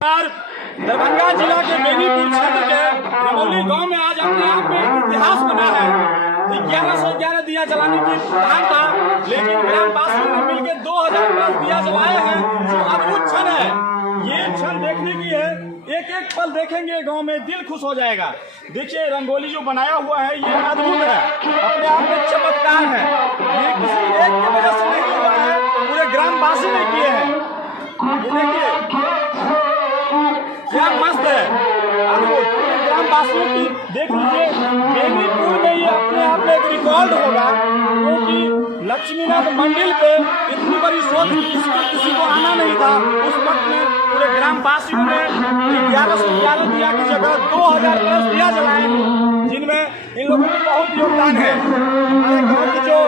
दरभंगा जिला के बेनीपुर क्षेत्र के रमौली गांव में आज अपने आप में इतिहास बना है। 1111 दिया जलाने की प्लान था, लेकिन ग्रामवासियों ने मिलकर 2000 प्लस दिया जलाए हैं। जो अद्भुत क्षण है, ये क्षण देखने की है। एक एक पल देखेंगे गांव में दिल खुश हो जाएगा। देखिए रंगोली जो बनाया हुआ है ये अद्भुत है, अपने आप में चमत्कार है। ये किसी एक की वजह से नहीं हुआ है, पूरे ग्रामवासी ने किए हैं। देखिए क्या मस्त है, ग्रामवासियों की देख लीजिए। बेनीपुर में ये अपने आप में एक रिकॉर्ड होगा, क्योंकि लक्ष्मीनाथ मंदिर पे इतनी बड़ी शोध किसी को आना नहीं था। उस वक्त में पूरे ग्रामवासियों ने 1111 दिया की जगह 2000 प्लस दिया जलाए, जिनमें इन लोगों का बहुत योगदान है। हमारे गाँव की जो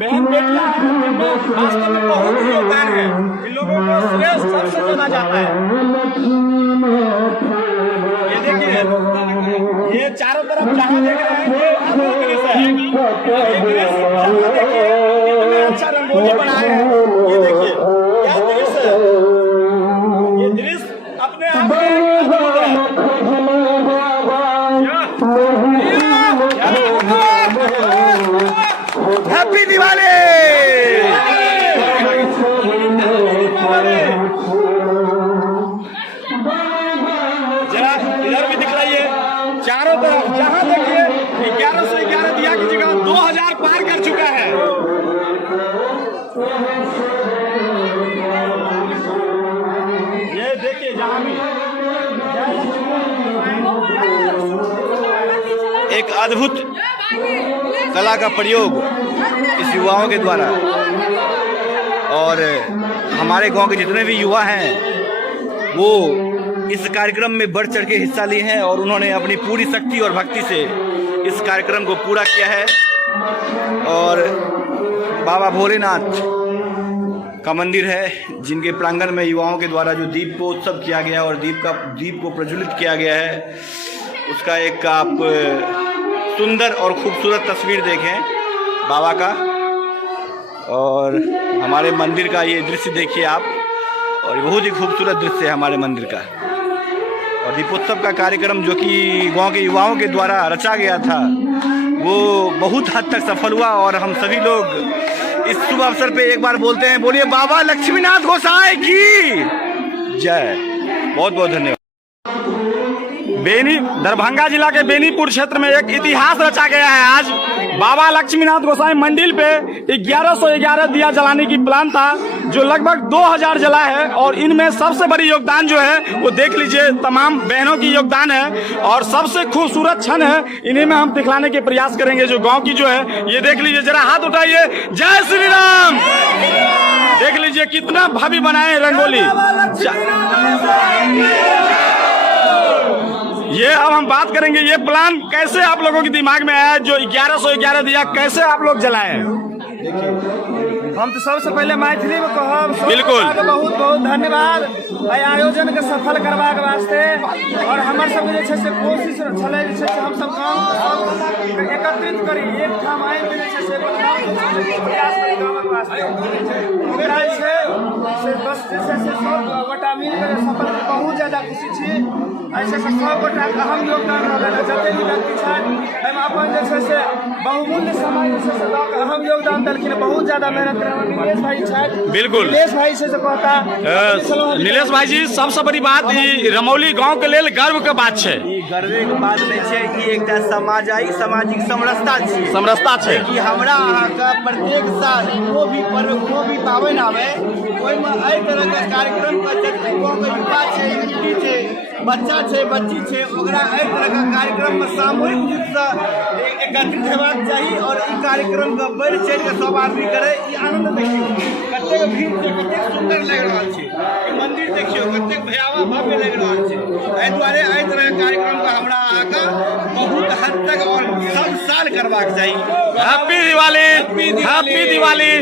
बहन बेटियां हैं उनमें वास्तव में बहुत योगदान है। इन लोगों को श्रेष्ठ सबसे जाना जाता है। ये देखिए, ये चारों तरफ जहाँ देख रहे हैं ये अद्भुत दृश्य है। ये दृश्य देखिए, कितने अच्छा रंगोली बनाए हैं। ये देखिए क्या दृश्य है, ये दृश्य अपने आप में अद्भुत है। हैप्पी दिवाली। जरा इधर भी दिखलाइए, चारों तरफ जहां देखिए 1111 दिया की जगह 2000 पार कर चुका है। ये देखिए जहां भी एक अद्भुत कला का प्रयोग इस युवाओं के द्वारा, और हमारे गांव के जितने भी युवा हैं वो इस कार्यक्रम में बढ़ चढ़ के हिस्सा लिए हैं और उन्होंने अपनी पूरी शक्ति और भक्ति से इस कार्यक्रम को पूरा किया है। और बाबा भोलेनाथ का मंदिर है, जिनके प्रांगण में युवाओं के द्वारा जो दीपोत्सव किया गया और दीप को प्रज्वलित किया गया है, उसका एक आप सुंदर और खूबसूरत तस्वीर देखें बाबा का। और हमारे मंदिर का ये दृश्य देखिए आप, और बहुत ही खूबसूरत दृश्य है हमारे मंदिर का। और दीपोत्सव का कार्यक्रम जो कि गांव के युवाओं के द्वारा रचा गया था, वो बहुत हद तक सफल हुआ। और हम सभी लोग इस शुभ अवसर पे एक बार बोलते हैं, बोलिए बाबा लक्ष्मीनाथ गोसाई की जय। बहुत बहुत धन्यवाद। दरभंगा जिला के बेनीपुर क्षेत्र में एक इतिहास रचा गया है। आज बाबा लक्ष्मीनाथ गोसाई मंदिर पे 1111 दिया जलाने की प्लान था, जो लगभग 2000 जला है। और इनमें सबसे बड़ी योगदान जो है वो देख लीजिए, तमाम बहनों की योगदान है। और सबसे खूबसूरत क्षण है, इन्हीं में हम दिखलाने के प्रयास करेंगे। जो गांव की जो है, ये देख लीजिए, जरा हाथ उठाइए, जय श्री राम। देख लीजिए कितना भव्य बनाए रंगोली। ये अब हम बात करेंगे, ये प्लान कैसे आप लोगों के दिमाग में आया, जो 1111 दिया कैसे आप लोग जलाए? हम तो सबसे पहले मैथिली में कहब बिल्कुल बहुत बहुत धन्यवाद आयोजन के सफल करवा के वास्ते। और हमार सब जे छै से कोशिश छले जे छै से हम सब गांव एकत्रित करी, एक ठाम आइ जे छै से प्रयास करी गांव के वास्ते। ओकरा छै से बस जे छै से सब गोटा मिल के सफल बहुत ज्यादा खुशी छी। ऐसे से सब गोटा के अहम योगदान रहलै, जते भी व्यक्ति छथि एहिमे अपन जे छै से बहुमूल्य समय जे छै से अहम योगदान देलखिन। बहुत ज्यादा मेहनत नीलेश भाई छथि। बिल्कुल नीलेश भाई से कहता नीलेश भाई जी, सबसे बड़ी बात ई रमौली गांव के लेल गर्व के बात छै। ई गर्वे के बात नहीं छै, ई एकटा सामाजिक समरसता छै। समरसता छै कि हमरा अहाँ का प्रत्येक साल को भी पर्व को भी पावन आवे, ओहिमे एहि तरह के कार्यक्रम का जते गांव के युवा छै, युवती छै, बच्चा छै, बच्ची छै, ओकरा एहि तरह के कार्यक्रम में सामूहिक रूप से एकत्रित हेबाक चाही। और ई कार्यक्रम के बढ़ि चढ़ि के सब आदमी करे। ई आनंद देखियो, कतेक भीड़ छै, कतेक सुंदर लग रहल छै। ई मंदिर देखियो कतेक भयावह भव्य लग रहल छै। एहि दुआरे एहि तरह के कार्यक्रम का हमरा आगा बहुत हद तक और सब साल करबाक चाही। Happy Diwali, happy Diwali.